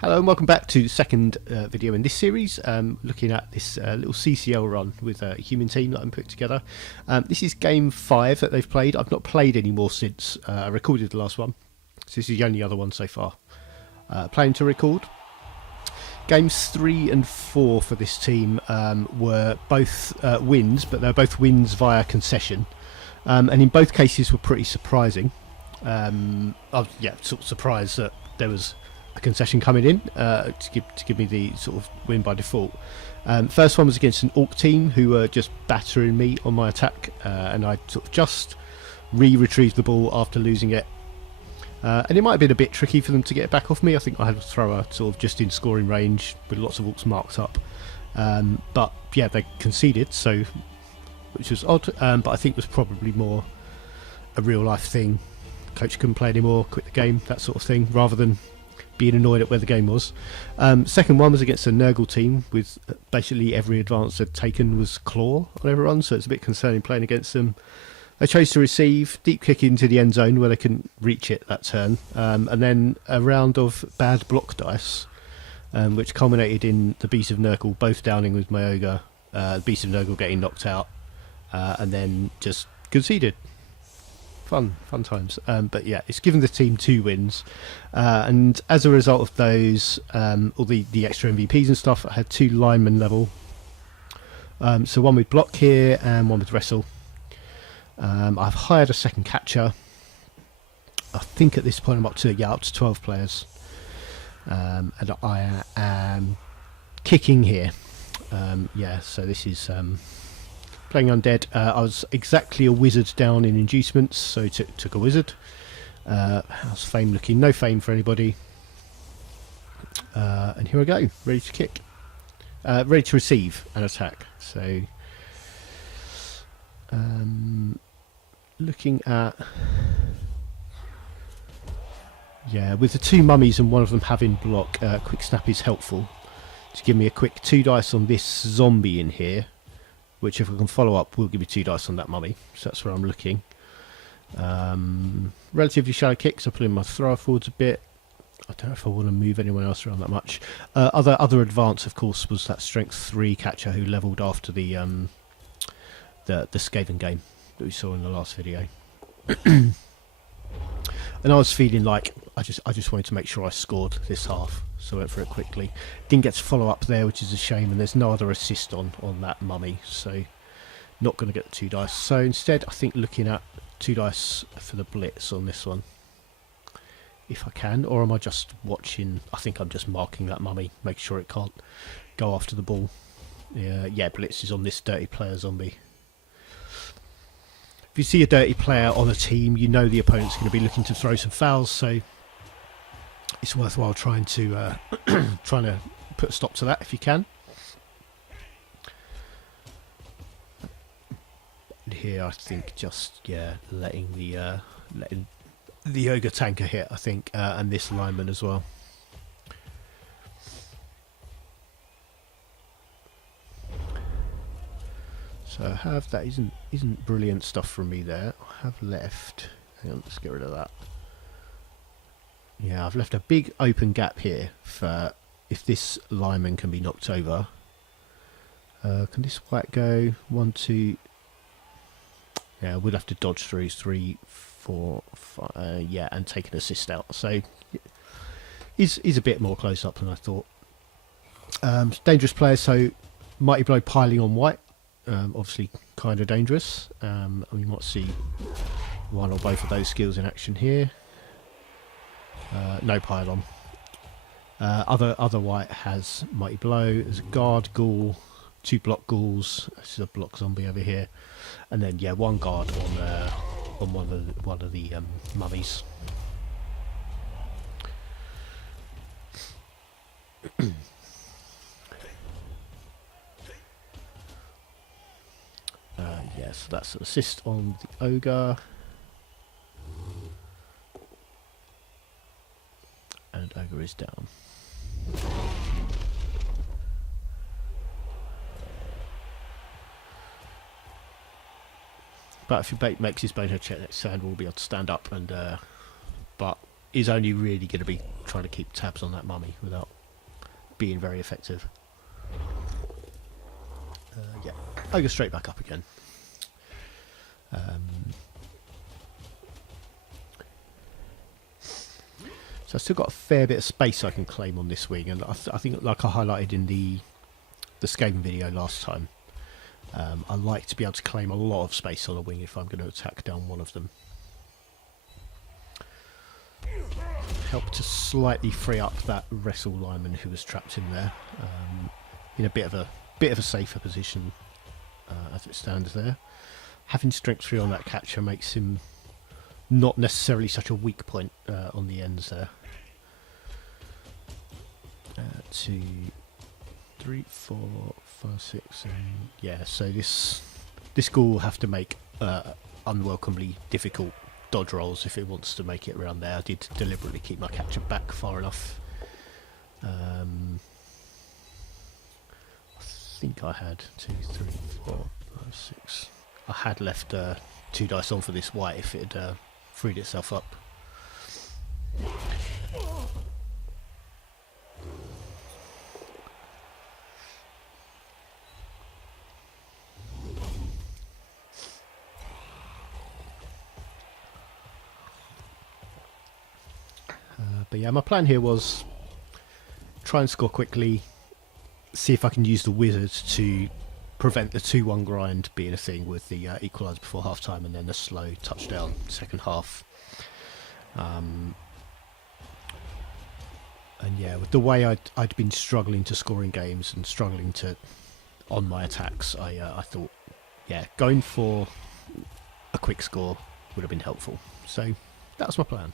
Hello and welcome back to the second video in this series, looking at this little CCL run with a human team that I'm putting together. This is game 5 that they've played. I've not played any more since I recorded the last one, so this is the only other one so far. Playing to record. Games 3 and 4 for this team were both wins, but they're both wins via concession, and in both cases were pretty surprising. I was sort of surprised that there was a concession coming in to give me the sort of win by default. First one was against an Orc team who were just battering me on my attack, and I sort of just retrieved the ball after losing it. And it might have been a bit tricky for them to get it back off me. I think I had a thrower sort of just in scoring range with lots of Orcs marked up. But yeah, they conceded, so which was odd, but I think it was probably more a real life thing. Coach couldn't play anymore, quit the game, that sort of thing, rather than being annoyed at where the game was. Second one was against a Nurgle team with basically every advance they'd taken was claw on everyone, so it's a bit concerning playing against them. They chose to receive, deep kick into the end zone where they couldn't reach it that turn, and then a round of bad block dice, which culminated in the Beast of Nurgle both downing with my ogre, the Beast of Nurgle getting knocked out, and then just conceded. Fun times. But yeah, it's given the team 2 wins, and as a result of those, all the extra MVPs and stuff, I had 2 linemen level. So one with block here and one with wrestle. I've hired a second catcher. I think at this point I'm up to 12 players, and I am kicking here. So this is playing Undead. I was exactly a wizard down in inducements, so took a wizard. How's fame looking? No fame for anybody. And here I go, ready to kick. Ready to receive an attack. So, looking at... Yeah, with the 2 mummies and one of them having block, quick snap is helpful to give me a quick 2 dice on this zombie in here, which if I can follow up will give me 2 dice on that mummy, so that's where I'm looking. Relatively shallow kicks, I put in my thrower forwards a bit. I don't know if I want to move anyone else around that much. Other advance, of course, was that strength 3 catcher who levelled after the Skaven game that we saw in the last video. And I was feeling like I just wanted to make sure I scored this half, so I went for it quickly. Didn't get to follow up there, which is a shame, and there's no other assist on that mummy, so not going to get the 2 dice. So instead, I think looking at 2 dice for the blitz on this one, if I can, or am I just watching? I think I'm just marking that mummy, make sure it can't go after the ball. Yeah, blitz is on this dirty player zombie. If you see a dirty player on a team, you know the opponent's going to be looking to throw some fouls, so it's worthwhile trying to put a stop to that if you can. And here, I think just letting the ogre tanker hit, I think, and this lineman as well. So I have that isn't brilliant stuff from me there. I have left. Hang on, let's get rid of that. Yeah, I've left a big open gap here for if this lineman can be knocked over. Can this white go 1, 2? Yeah, we'll have to dodge through 3, 4, 5. Yeah, and take an assist out. So he's a bit more close up than I thought. Dangerous player. So Mighty Blow piling on white. Obviously kind of dangerous. We might see one or both of those skills in action here. No pylon. Other white has Mighty Blow. There's a guard ghoul, 2 block ghouls. This is a block zombie over here, and then 1 guard on one of the mummies. So that's an assist on the ogre, and ogre is down. But if your bait makes his bonehead check next turn, we'll be able to stand up and but is only really going to be trying to keep tabs on that mummy without being very effective. Yeah, I'll go straight back up again. So I've still got a fair bit of space I can claim on this wing, and I think, like I highlighted in the scaling video last time, I like to be able to claim a lot of space on a wing if I'm going to attack down one of them. Help to slightly free up that wrestle lineman who was trapped in there, in a bit of a safer position as it stands there. Having strength 3 on that catcher makes him not necessarily such a weak point on the ends there. 2, 3, 4, 5, 6, and yeah. So this ghoul will have to make unwelcomely difficult dodge rolls if it wants to make it around there. I did deliberately keep my catcher back far enough. I think I had 2, 3, 4, 5, 6. I had left 2 dice on for this white if it had freed itself up. But yeah, my plan here was try and score quickly, see if I can use the wizard to prevent the 2-1 grind being a thing with the equaliser before half time, and then the slow touchdown second half. And yeah, with the way I'd been struggling to score in games and struggling to on my attacks, I thought, yeah, going for a quick score would have been helpful. So that was my plan.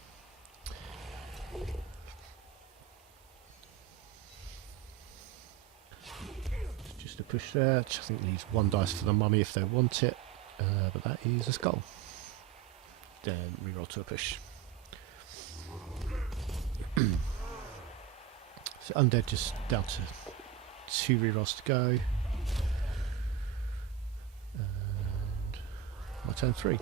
Just a push there, which I think leaves 1 dice for the mummy if they want it, but that is a skull. Then reroll to a push. So Undead just down to 2 rerolls to go. And my turn 3.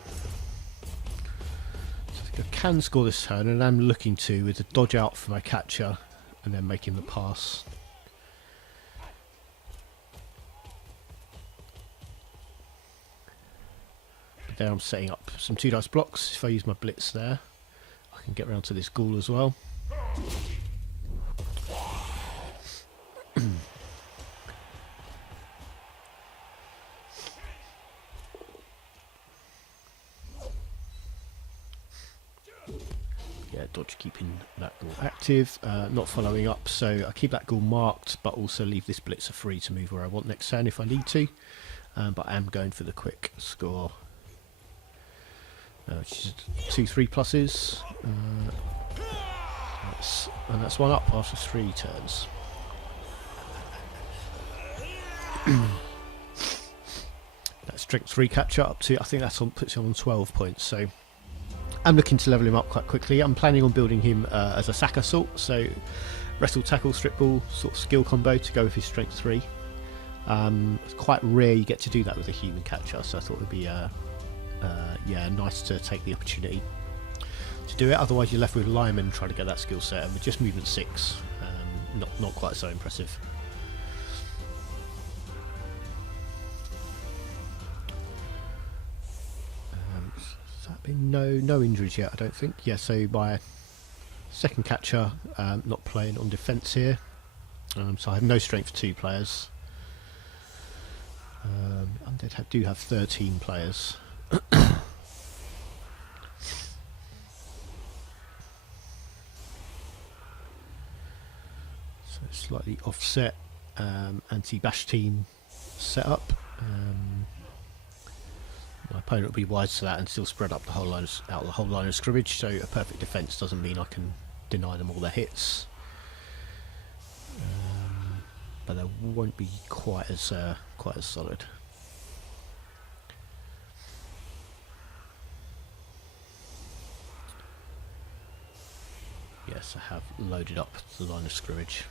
I can score this turn, and I'm looking to with a dodge out for my catcher and then making the pass. But there I'm setting up some 2 dice blocks. If I use my blitz there, I can get around to this ghoul as well. Yeah, dodge keeping that ghoul active, not following up, so I keep that ghoul marked but also leave this blitzer free to move where I want next turn if I need to, but I am going for the quick score, which is 2 3 pluses, and that's 1 up after 3 turns. That strength 3 catcher up to, I think that's on, puts him on 12 points, so I'm looking to level him up quite quickly. I'm planning on building him as a sack assault, so wrestle, tackle, strip ball sort of skill combo to go with his strength 3. It's quite rare you get to do that with a human catcher, so I thought it would be yeah, nice to take the opportunity to do it. Otherwise you're left with linemen trying to get that skill set, and with just movement 6, not quite so impressive. Been no injuries yet, I don't think. Yeah, so my second catcher not playing on defence here, so I have no strength for 2 players. Undead do have 13 players. So slightly offset anti-bash team setup. My opponent will be wise to that and still spread up the whole line of scrimmage, so a perfect defence doesn't mean I can deny them all their hits, but they won't be quite as solid. Yes, I have loaded up the line of scrimmage.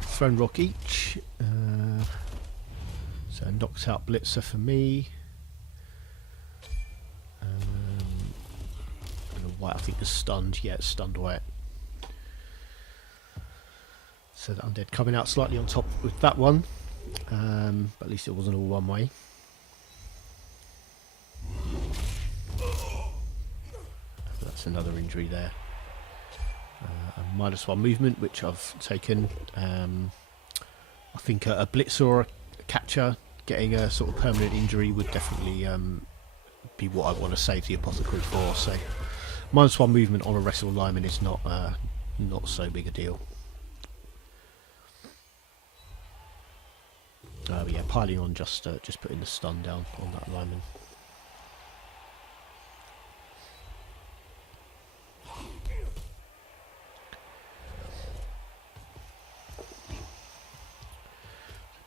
Thrown rock each. knocked out blitzer for me. And a white I think is stunned. Yeah, it's stunned white. So the undead coming out slightly on top with that one. But at least it wasn't all one way. That's another injury there. A -1 movement, which I've taken. I think a blitzer or a catcher getting a sort of permanent injury would definitely be what I want to save the apothecary for. So -1 movement on a wrestle lineman is not so big a deal. Yeah, piling on, just putting the stun down on that lineman.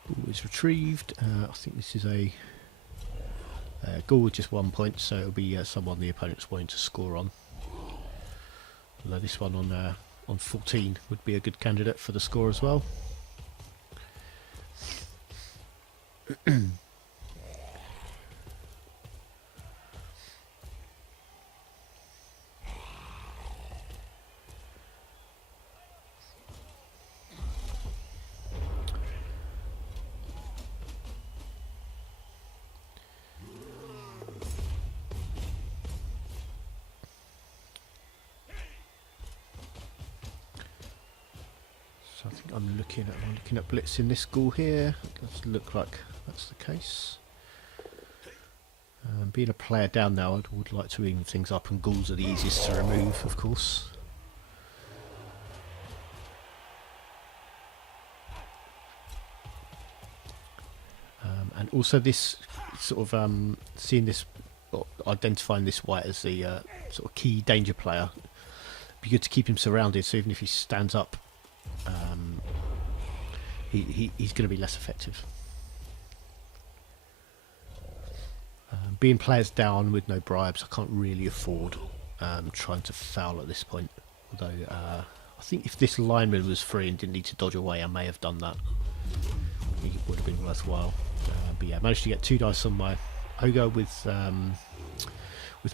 Ball is retrieved. I think this is a goal with just 1 point, so it'll be someone the opponent's wanting to score on. Although this one on 14 would be a good candidate for the score as well. So I think I'm looking at blitz in this goal here. It does look like that's the case. Being a player down now, I would like to even things up, and ghouls are the easiest to remove, of course. And also this sort of seeing this, or identifying this white as the sort of key danger player. It'd be good to keep him surrounded, so even if he stands up, he's going to be less effective. Being players down with no bribes, I can't really afford trying to foul at this point. Although I think if this lineman was free and didn't need to dodge away, I may have done that. I think it would have been worthwhile. But yeah, I managed to get 2 dice on my ogre with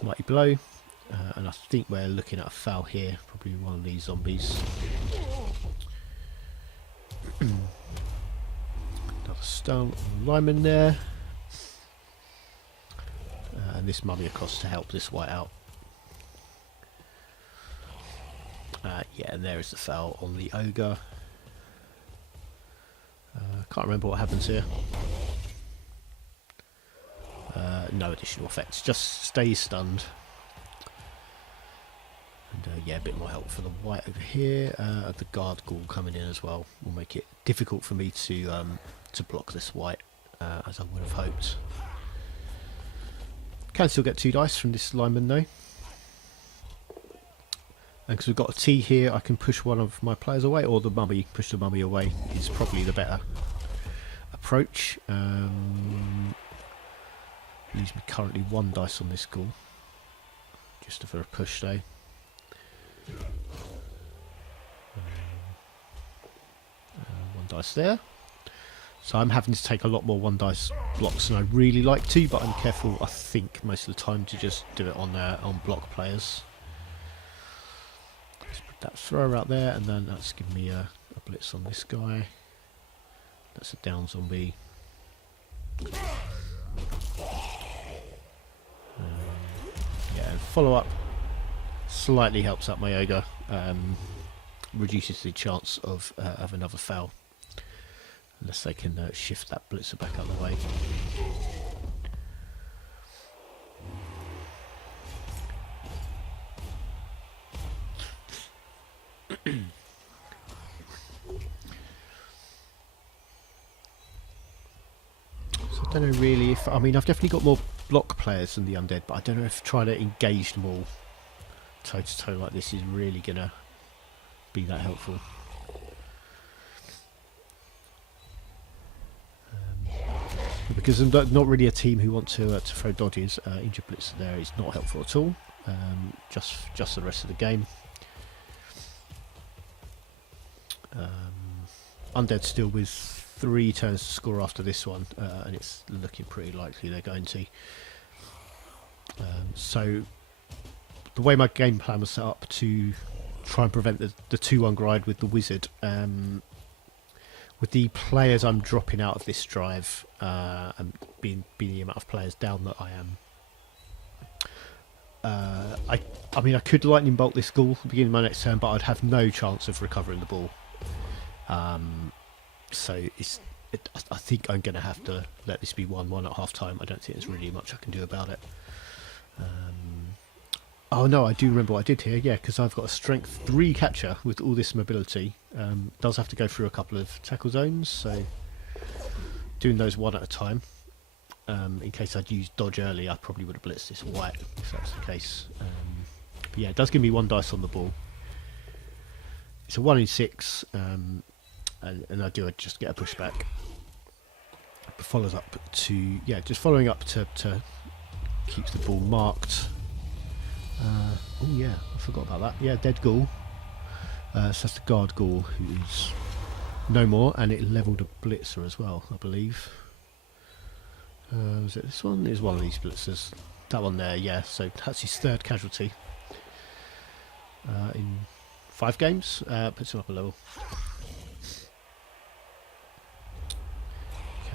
Mighty Blow, and I think we're looking at a foul here. Probably one of these zombies. Another stone on the lineman there. And this mummy across to help this white out. Yeah, and there is the foul on the ogre. Can't remember what happens here. No additional effects, just stays stunned. And yeah, a bit more help for the white over here. The guard ghoul coming in as well will make it difficult for me to block this white, as I would have hoped. Can still get 2 dice from this lineman though. And because we've got a T here, I can push one of my players away, or the mummy, push the mummy away is probably the better approach. Leaves me currently 1 dice on this ghoul, just for a push though. 1 dice there. So I'm having to take a lot more 1 dice blocks than I really like to, but I'm careful, I think, most of the time to just do it on block players. Let's put that thrower out there, and then that's giving me a blitz on this guy. That's a down zombie. Yeah, and follow up slightly helps out my ogre, reduces the chance of another foul. Unless they can shift that blitzer back out of the way. So I don't know really if... I mean, I've definitely got more block players than the undead, but I don't know if trying to engage them all toe to toe like this is really going to be that helpful. Because I'm not really a team who want to throw dodges. Injured blitzer there is not helpful at all. Just the rest of the game. Undead still with 3 turns to score after this one, and it's looking pretty likely they're going to. So the way my game plan was set up to try and prevent the 2-1 grind with the wizard, with the players I'm dropping out of this drive, and being the amount of players down that I am, I mean I could lightning bolt this ghoul at the beginning of my next turn, but I'd have no chance of recovering the ball. So I think I'm going to have to let this be 1-1 at half time. I don't think there's really much I can do about it. Oh no, I do remember what I did here, yeah, because I've got a strength 3 catcher with all this mobility. Does have to go through a couple of tackle zones, so doing those one at a time. In case I'd used dodge early, I probably would have blitzed this white if that's the case. But yeah, it does give me 1 dice on the ball. It's a 1 in 6, and I do just get a pushback. It follows up to, yeah, just following up to keeps the ball marked. Oh yeah, I forgot about that. Yeah, dead ghoul. So that's the guard ghoul who's no more, and it levelled a blitzer as well, I believe. Was it this one? It was one of these blitzers. That one there, yeah. So that's his 3rd casualty in 5 games. Puts him up a level.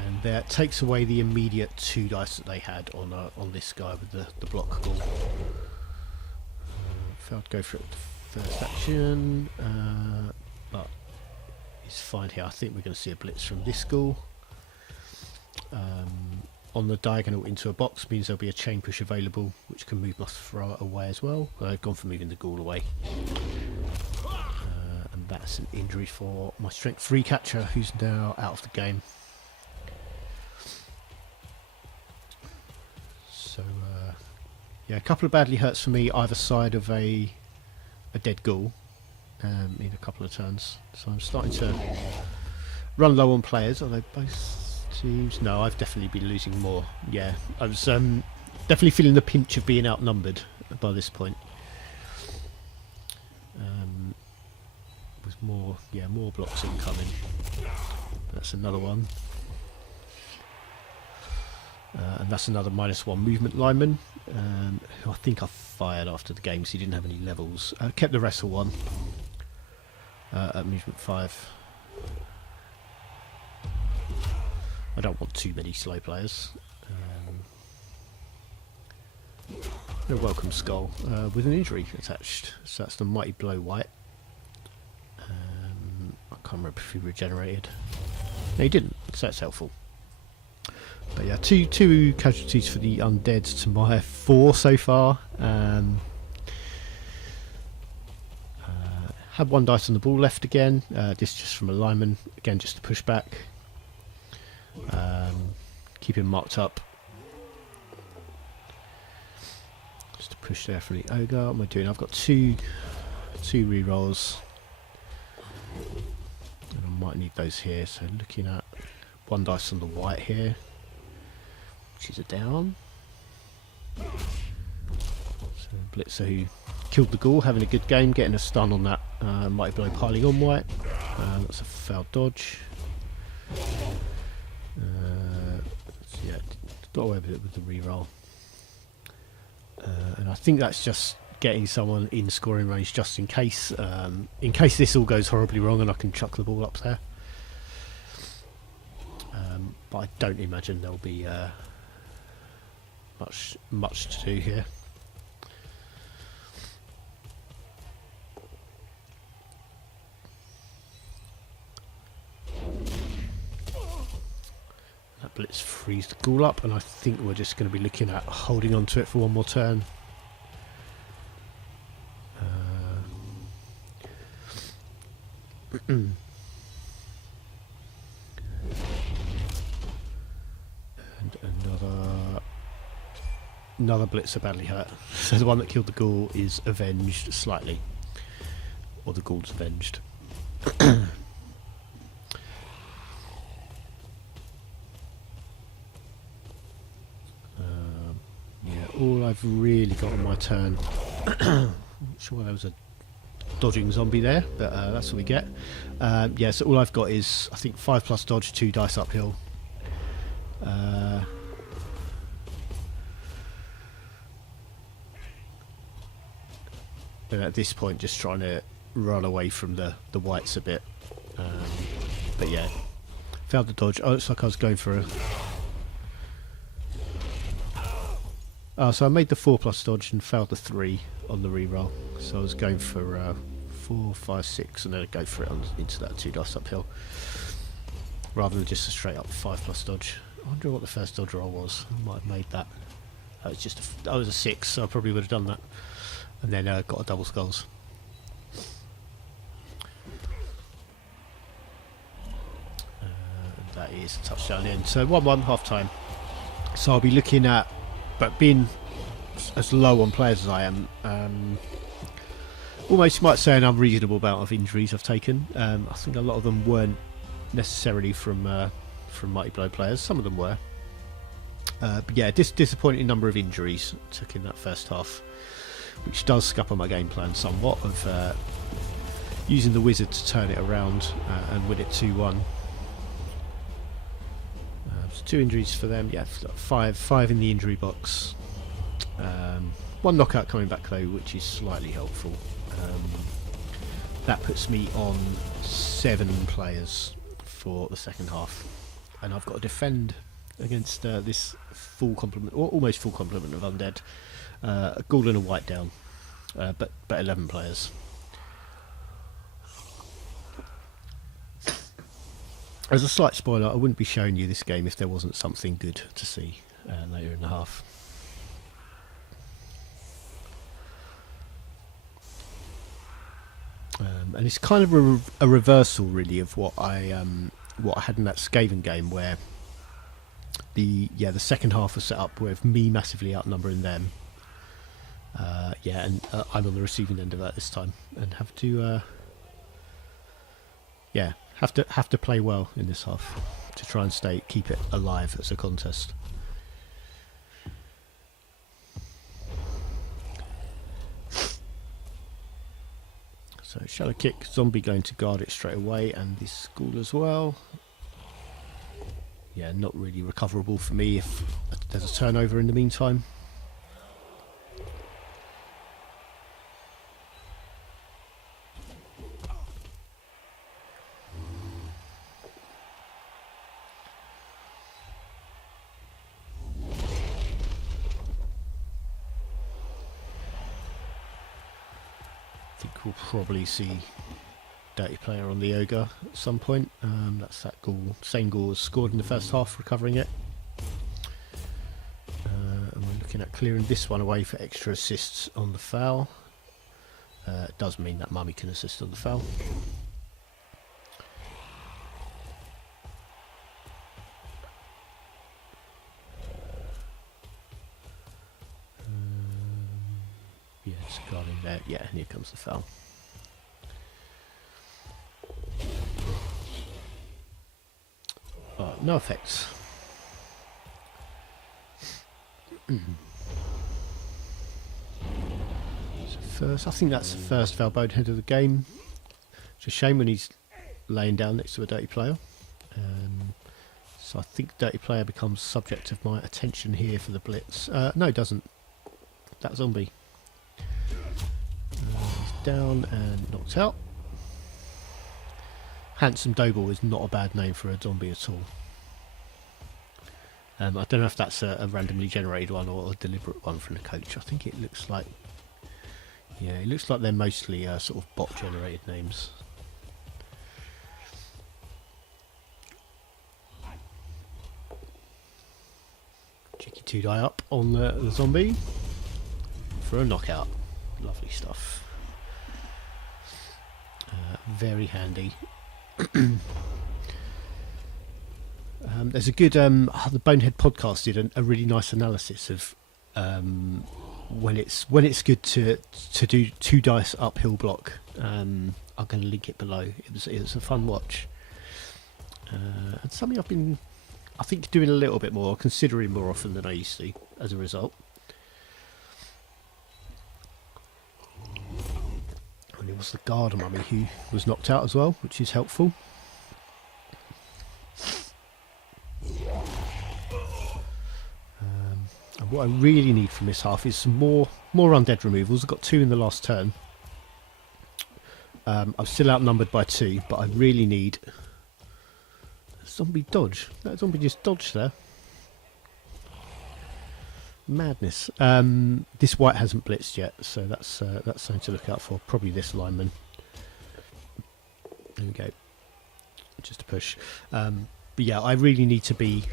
And that takes away the immediate 2 dice that they had on this guy with the block ghoul. Failed to go for it with the first action, but it's fine here. I think we're going to see a blitz from this ghoul. On the diagonal into a box means there'll be a chain push available, which can move my thrower away as well. I've gone for moving the ghoul away. And that's an injury for my strength 3 catcher, who's now out of the game. So yeah, a couple of badly hurts for me either side of a dead ghoul in a couple of turns. So I'm starting to run low on players. Are they both teams? No, I've definitely been losing more. Yeah, I was definitely feeling the pinch of being outnumbered by this point. With more blocks incoming. That's another one. And that's another -1 movement lineman, who I think I fired after the game because he didn't have any levels. Kept the wrestle one at movement 5. I don't want too many slow players. A welcome skull with an injury attached. So that's the mighty blow white. I can't remember if he regenerated. No, he didn't, so that's helpful. But yeah, two casualties for the undead to my 4 so far. Had 1 dice on the ball left again. This just from a lineman, again just to push back. Keep him marked up. Just to push there for the ogre. What am I doing? I've got two rerolls. And I might need those here, so looking at 1 dice on the white here. Which is a down. So Blitzer, who killed the ghoul, having a good game, getting a stun on that mighty blow piling on white. That's a failed dodge. So yeah, got away with it with the reroll. And I think that's just getting someone in scoring range just in case this all goes horribly wrong and I can chuck the ball up there. But I don't imagine there'll be much to do here. That blitz frees the ghoul up, and I think we're just going to be looking at holding on to it for 1 more turn. And another blitzer badly hurt. So the one that killed the ghoul is avenged slightly, or the ghoul's avenged. Yeah, all I've really got on my turn. I'm sure there was a dodging zombie there, but that's what we get. Yeah, so all I've got is, I think, 5+ dodge, 2 dice uphill. And at this point, just trying to run away from the whites a bit. But yeah, failed the dodge. Oh, looks like I was going for a... Oh, so I made the 4+ dodge and failed the 3 on the reroll. So I was going for 4, 5, 6, and then I'd go for it into that 2 dice uphill, rather than just a straight up 5+ dodge. I wonder what the first dodge roll was. I might have made that. That was just that was a 6, so I probably would have done that, and then got a double skulls. And that is a touchdown in. So 1-1 half time. So I'll be looking at, but being as low on players as I am, almost you might say an unreasonable amount of injuries I've taken. I think a lot of them weren't necessarily from Mighty Blow players. Some of them were, but yeah, disappointing number of injuries I took in that first half, which does scupper my game plan somewhat of using the wizard to turn it around and win it 2-1. So 2 injuries for them. Yeah, 5 in the injury box. 1 knockout coming back though, which is slightly helpful. That puts me on 7 players for the second half, and I've got to defend against this full complement, or almost full complement of undead. A ghoul and a white down, but 11 players. As a slight spoiler, I wouldn't be showing you this game if there wasn't something good to see later in the half. And it's kind of a reversal, really, of what I had in that Skaven game, where the second half was set up with me massively outnumbering them. And I'm on the receiving end of that this time, and have to have to play well in this half to try and keep it alive as a contest. So shallow kick, zombie going to guard it straight away, and this ghoul as well. Yeah, not really recoverable for me if there's a turnover in the meantime. I think we'll probably see Dirty Player on the Ogre at some point. That's that ghoul, same ghoul as scored in the first half, recovering it. And we're looking at clearing this one away for extra assists on the foul. It does mean that Mummy can assist on the foul. Yeah, it's guarding there. Yeah, and here comes the foul. No effects. So I think that's the first foul bonehead of the game. It's a shame when he's laying down next to a Dirty Player. So I think Dirty Player becomes subject of my attention here for the blitz. No, it doesn't. That zombie. He's down and knocked out. Handsome Doble is not a bad name for a zombie at all. I don't know if that's a randomly generated one or a deliberate one from the coach. I think it looks like, yeah, it looks like they're mostly sort of bot generated names. Cheeky 2-die up on the zombie for a knockout. Lovely stuff. Very handy. There's a good the Bonehead podcast did a really nice analysis of when it's good to do 2 dice uphill block. I'm going to link it below. It was a fun watch, and something I've been, I think, doing a little bit more, considering more often than I used to as a result. And it was the guard mummy who was knocked out as well, which is helpful. And what I really need from this half is some more undead removals. I've got 2 in the last turn. I'm still outnumbered by 2, but I really need a zombie dodge. That zombie just dodged there. Madness. This white hasn't blitzed yet, so that's something to look out for. Probably this lineman. There we go. Just a push. But yeah, I really need to be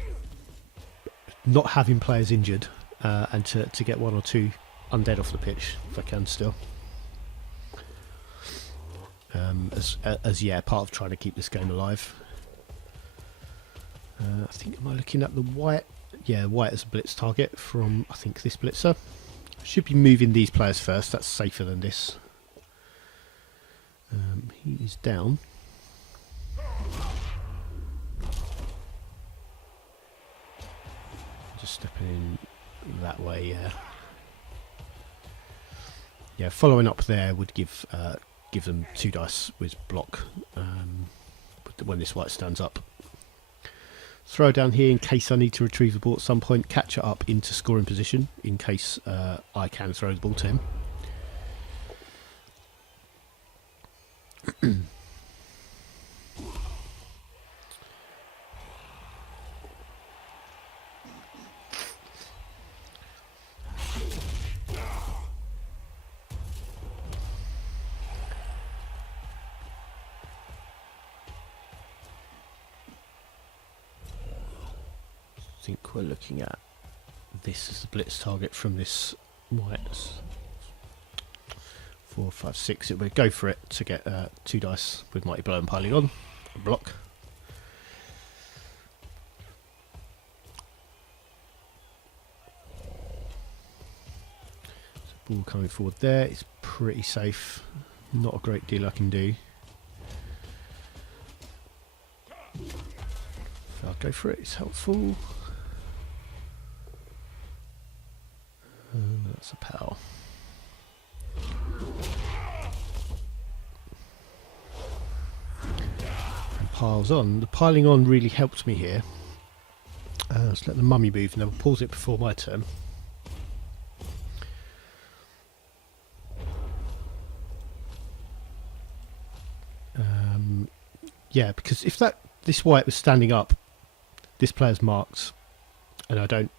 not having players injured and to get 1 or 2 undead off the pitch if I can still. As yeah, part of trying to keep this game alive. I think, am I looking at the white? Yeah, white as a blitz target from, I think, this blitzer. Should be moving these players first, that's safer than this. He is down. Just stepping in that way, yeah. Yeah, following up there would give them 2 dice with block when this white stands up. Throw down here in case I need to retrieve the ball at some point. Catch it up into scoring position in case I can throw the ball to him. I think we're looking at this as the blitz target from this white. 4, 5, 6. It would go for it to get 2 dice with Mighty Blow and piling on. A block. So ball coming forward there. It's pretty safe. Not a great deal I can do. If I'll go for it, it's helpful. And that's a pal. And piles on. The piling on really helped me here. Let's let the mummy move and then we'll pause it before my turn. Yeah, because if this white was standing up, this player's marked, and I don't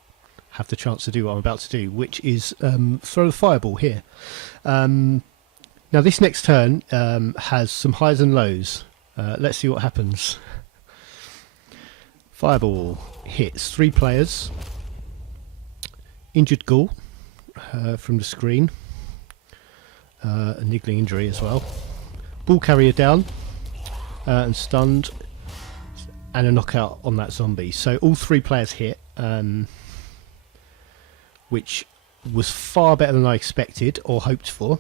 have the chance to do what I'm about to do, which is throw the fireball here. Now this next turn has some highs and lows. Let's see what happens. Fireball hits 3 players. Injured ghoul from the screen. A niggling injury as well. Ball carrier down and stunned, and a knockout on that zombie. So all 3 players hit. Which was far better than I expected or hoped for.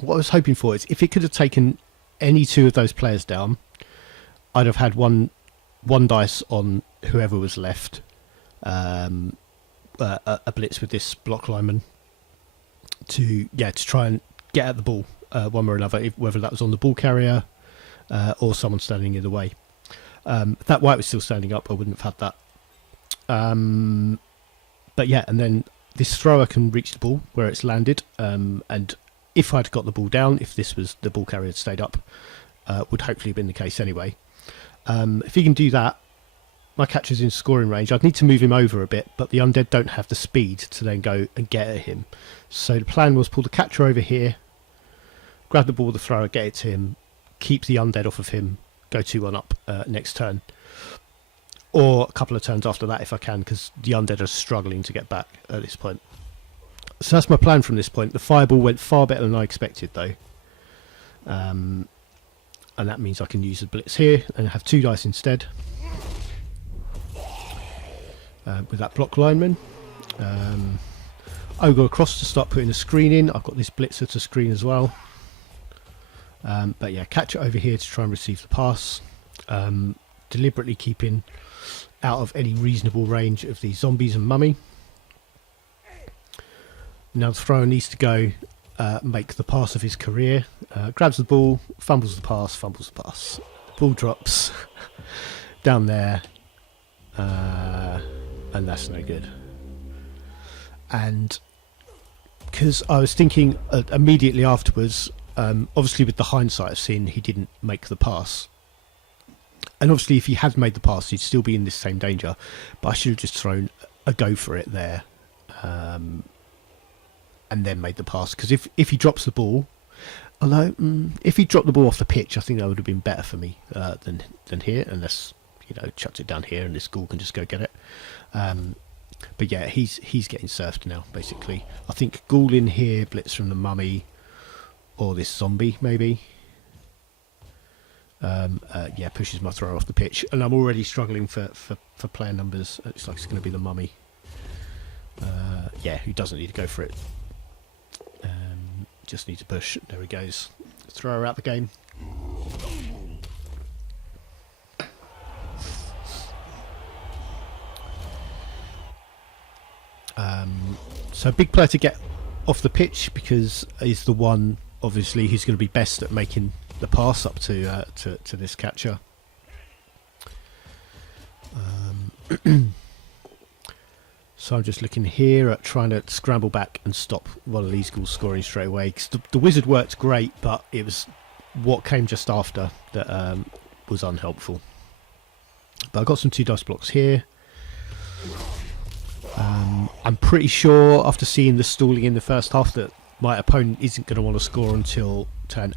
What I was hoping for is if it could have taken any 2 of those players down, I'd have had one dice on whoever was left. A blitz with this block lineman to try and get at the ball one way or another, whether that was on the ball carrier or someone standing in the way. If that white was still standing up, I wouldn't have had that. But yeah, and then this thrower can reach the ball where it's landed, and if I'd got the ball down, if this was the ball carrier had stayed up, would hopefully have been the case anyway. If he can do that, my catcher's in scoring range. I'd need to move him over a bit, but the undead don't have the speed to then go and get at him. So the plan was pull the catcher over here, grab the ball with the thrower, get it to him, keep the undead off of him, go 2-1 up next turn. Or a couple of turns after that if I can, because the undead are struggling to get back at this point. So that's my plan from this point. The fireball went far better than I expected though. And that means I can use the blitz here and have 2 dice instead. With that block lineman. I'll go across to start putting a screen in. I've got this blitzer to screen as well. But yeah, catch it over here to try and receive the pass. Deliberately keeping out of any reasonable range of these zombies and mummy. Now the thrower needs to go make the pass of his career. Grabs the ball, fumbles the pass. Ball drops down there, and that's no good. And because I was thinking immediately afterwards, obviously with the hindsight of seeing he didn't make the pass, and obviously if he had made the pass he'd still be in this same danger, but I should have just thrown a go for it there, and then made the pass, because if he drops the ball, although if he dropped the ball off the pitch I think that would have been better for me than here, unless chucked it down here and this Ghoul can just go get it. But yeah, he's getting surfed now basically. I think Ghoul in here, blitz from the mummy, or this zombie maybe. Yeah, pushes my throw off the pitch, and I'm already struggling for player numbers. It looks like it's going to be the mummy. Yeah, who doesn't need to go for it. Just need to push. There he goes. Throw her out the game. So big player to get off the pitch, because he's the one obviously who's going to be best at making the pass up to this catcher. So I'm just looking here at trying to scramble back and stop one of these ghouls scoring straight away, because the wizard worked great, but it was what came just after that was unhelpful. But I got some 2 dice blocks here. I'm pretty sure after seeing the stalling in the first half that my opponent isn't going to want to score until turn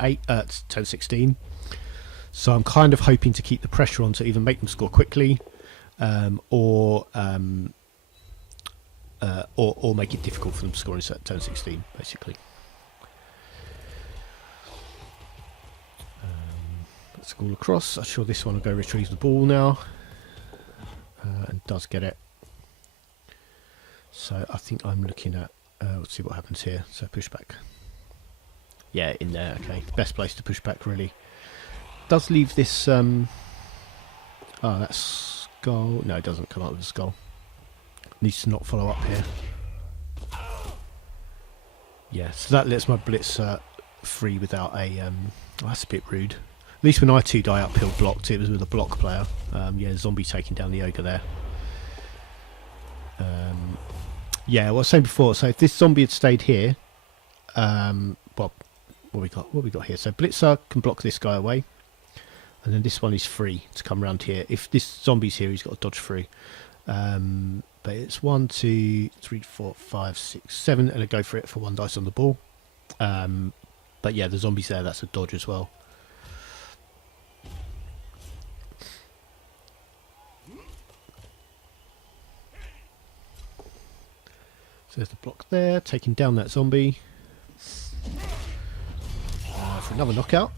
16. So I'm kind of hoping to keep the pressure on to either make them score quickly, or make it difficult for them to score in turn 16, basically. Let's go across. I'm sure this one will go retrieve the ball now, and does get it. So I think I'm looking at, let's see what happens here. So push back. Yeah, in there, okay. Best place to push back, really. Does leave this, oh, that's skull. No, it doesn't come up with a skull. Needs to not follow up here. Yeah, so that lets my blitz free without a, oh, that's a bit rude. At least when I 2-die uphill blocked, it was with a block player. Yeah, zombie taking down the ogre there. Yeah, what I was saying before, so if this zombie had stayed here, well, what we got here? So blitzer can block this guy away, and then this one is free to come around here. If this zombie's here, he's got to dodge through. But it's 1, 2, 3, 4, 5, 6, 7, and I go for it for 1 dice on the ball. But yeah, the zombie's there, that's a dodge as well. So there's the block there, taking down that zombie. For another knockout.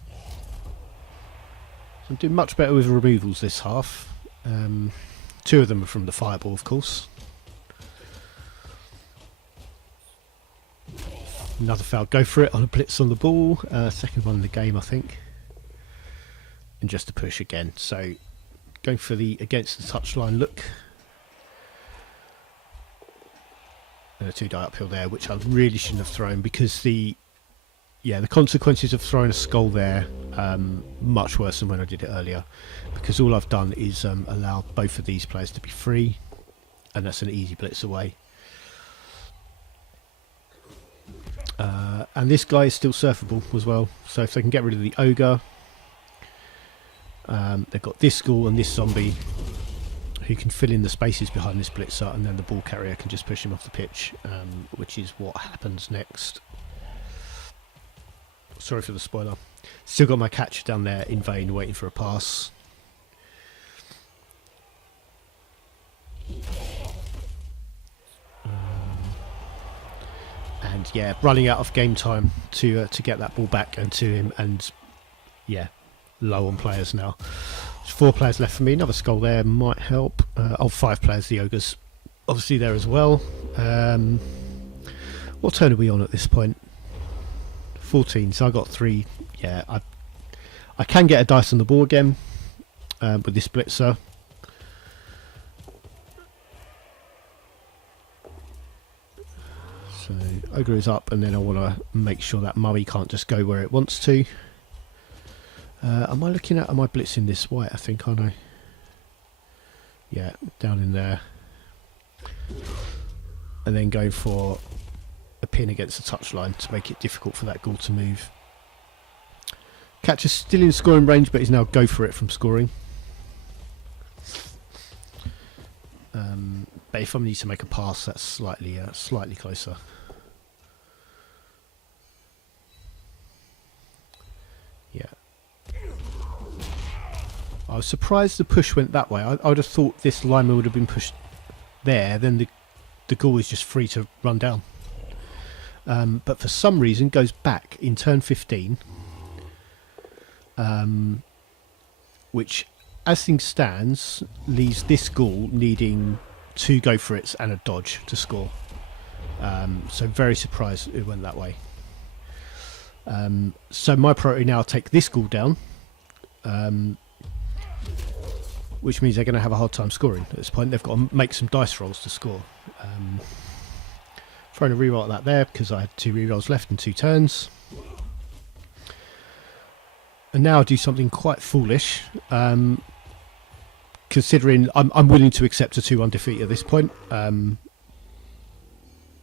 So I'm doing much better with removals this half. 2 of them are from the fireball, of course. Another foul, go for it on a blitz on the ball. Second one in the game, I think. And just a push again. So going for the against the touchline look. And a 2-die uphill there, which I really shouldn't have thrown, because the consequences of throwing a skull there much worse than when I did it earlier, because all I've done is allow both of these players to be free, and that's an easy blitz away. And this guy is still surfable as well, so if they can get rid of the ogre, they've got this ghoul and this zombie who can fill in the spaces behind this blitzer, and then the ball carrier can just push him off the pitch, which is what happens next. Sorry for the spoiler. Still got my catcher down there in vain, waiting for a pass. And yeah, running out of game time to get that ball back and to him, and yeah, low on players now. There's 4 players left for me. Another skull there might help. 5 players. The ogre's obviously there as well. What turn are we on at this point? 14. So I got 3. Yeah, I can get a dice on the board again with this blitzer. So So ogre is up, and then I want to make sure that mummy can't just go where it wants to. Am I blitzing this white? I think, aren't I? Yeah, down in there. And then go for a pin against the touchline to make it difficult for that ghoul to move. Catcher's still in scoring range, but he's now go for it from scoring. But if I need to make a pass, that's slightly closer. Yeah. I was surprised the push went that way. I would have thought this lineman would have been pushed there, then the ghoul is just free to run down. But for some reason goes back in turn 15, which, as things stands, leaves this ghoul needing 2 go for it's and a dodge to score. So very surprised it went that way. So my priority now, take this ghoul down, which means they're going to have a hard time scoring at this point. They've got to make some dice rolls to score. Throwing a reroll at that there because I had 2 rerolls left in 2 turns. And now I do something quite foolish, considering I'm willing to accept a 2-1 defeat at this point.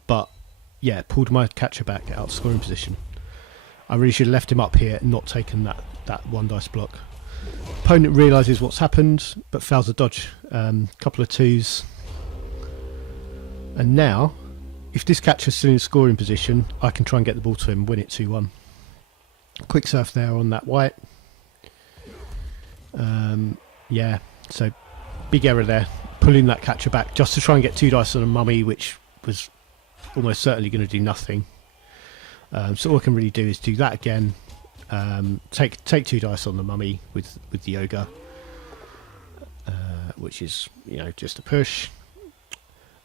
But yeah, pulled my catcher back out of scoring position. I really should have left him up here and not taken that 1 dice block. Opponent realises what's happened, but fails a dodge. Couple of 2s. And now, if this catcher's still in scoring position, I can try and get the ball to him and win it 2-1. Quick surf there on that white. Yeah, so big error there. Pulling that catcher back just to try and get 2 dice on a mummy, which was almost certainly going to do nothing. So all I can really do is do that again. Take 2 dice on the mummy with the ogre, which is, just a push,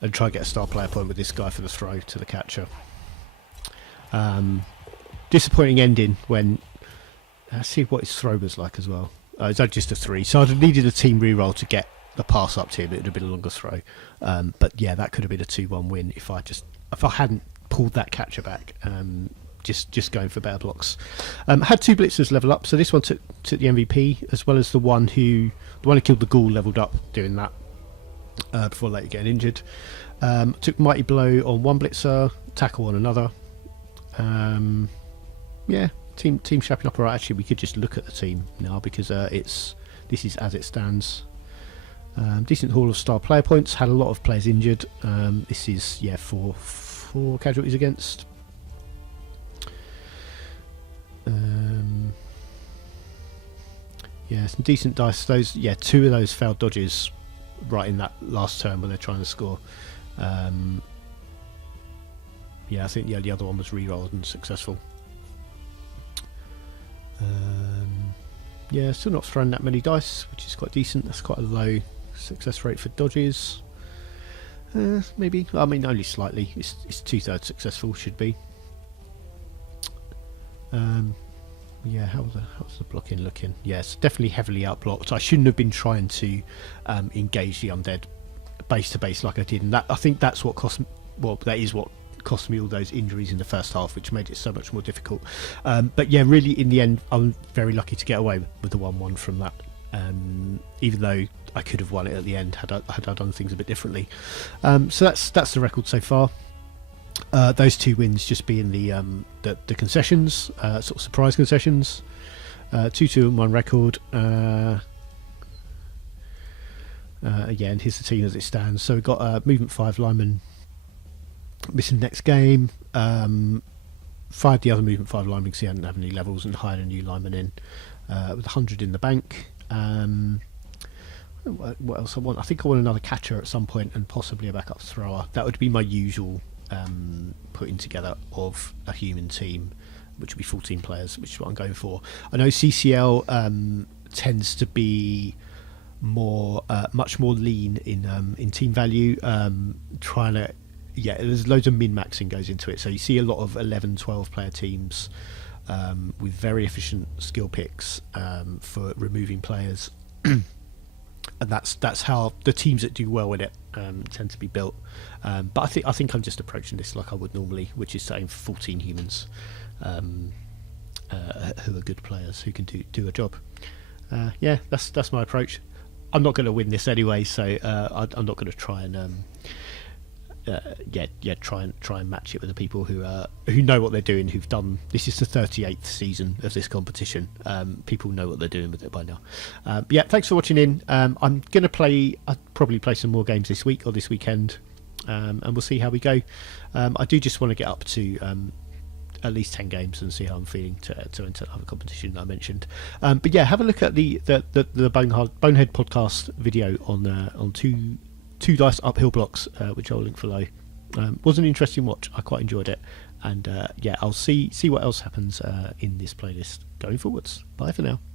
and try and get a star player point with this guy for the throw to the catcher. Disappointing ending when let's see what his throw was like as well. It's just a 3, so I'd have needed a team reroll to get the pass up to him. It would have been a longer throw, but yeah, that could have been a 2-1 win if I hadn't pulled that catcher back. Just going for better blocks. Had 2 blitzers level up, so this one took the MVP, as well as the one who killed the ghoul leveled up doing that before later getting injured. Took mighty blow on 1 blitzer, tackle on another. Yeah, team shaping up alright. Actually, we could just look at the team now because this is as it stands. Decent haul of star player points. Had a lot of players injured. This is 4 casualties against. Yeah, some decent dice. 2 of those failed dodges right in that last turn when they're trying to score. I think the other one was re-rolled and successful. Still not throwing that many dice, which is quite decent. That's quite a low success rate for dodges. Maybe, I mean, only slightly. It's 2/3 successful, should be. How's the blocking looking? Yes, definitely heavily outblocked. I shouldn't have been trying to engage the undead base to base like I did, and that I think that's what cost. Well, that is what cost me all those injuries in the first half, which made it so much more difficult. But yeah, really, in the end, I'm very lucky to get away with the 1-1 from that. Even though I could have won it at the end had I done things a bit differently. So that's the record so far. Those 2 wins just being the concessions, sort of surprise concessions. 2-2-1 record. And here's the team as it stands. So we've got movement 5 lineman missing next game. Fired the other movement 5 linemen because he hadn't have any levels, and hired a new lineman in with 100 in the bank. What else I want? I think I want another catcher at some point and possibly a backup thrower. That would be my usual putting together of a human team, which would be 14 players, which is what I'm going for. I know CCL tends to be much more lean in team value, there's loads of min-maxing goes into it, so you see a lot of 11-12 player teams with very efficient skill picks for removing players. and that's how the teams that do well in it tend to be built. But I think I'm just approaching this like I would normally, which is saying 14 humans who are good players who can do a job. Yeah, that's my approach. I'm not going to win this anyway, so I'm not going to try and try and match it with the people who know what they're doing, who've done. This is the 38th season of this competition. People know what they're doing with it by now. Yeah, thanks for watching in. I'm going to I'll probably play some more games this week or this weekend, and we'll see how we go. I do just want to get up to at least 10 games and see how I'm feeling to enter other competition that I mentioned. But yeah, have a look at the Bonehead podcast video on two dice uphill blocks, which I'll link below. Was an interesting watch. I quite enjoyed it, and yeah, I'll see what else happens in this playlist going forwards. Bye for now.